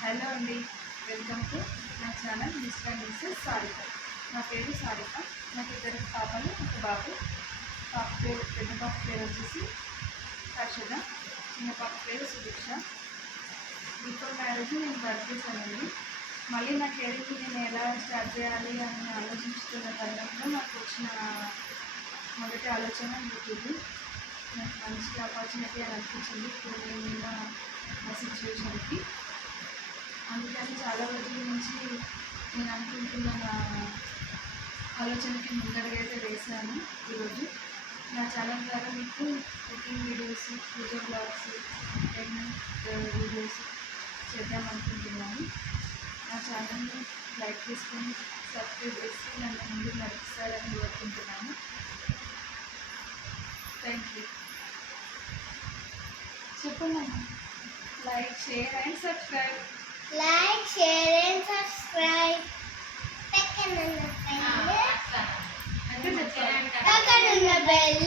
Hello అండి welcome to నా channel mister missus Sarika. నా పేరు సారిక. నాకు ఇద్దరు పాపలు ఒక బాబు. పాప పేరు పెద్ద పాప పేరు వచ్చేసి హర్షద. చిన్న పాప పేరు సుదీక్ష. బిఫోర్ మ్యారేజ్ నేను వర్క్ చేశానండి. మళ్ళీ నా కెరీర్ని నేను ఎలా స్టార్ట్ చేయాలి అని ఆలోచిస్తున్న తరుణంలో నాకు వచ్చిన మొదటి ఆలోచన యూట్యూబ్ నాకు మంచి ఆపర్చునిటీ అని అనిపించింది. ఇప్పుడు నేనున్న ఆ సిచ్యువేషన్కి అది చాలా రోజుల నుంచి నేను అనుకుంటున్న నా ఆలోచనకి ముందడుగైతే వేశాను ఈరోజు. నా ఛానల్ ద్వారా మీకు cooking videos puja blogs entertainment videos చేద్దాం అనుకుంటున్నాను. నా ఛానల్ని లైక్ చేసుకొని సబ్స్క్రైబ్ చేసి నన్ను ముందు నడిపిస్తారని కోరుకుంటున్నాను. థ్యాంక్ యూ చెప్పండి like share and subscribe like share and subscribe పక్కన అంటే చెప్పాలి పక్కన ఉన్న బెల్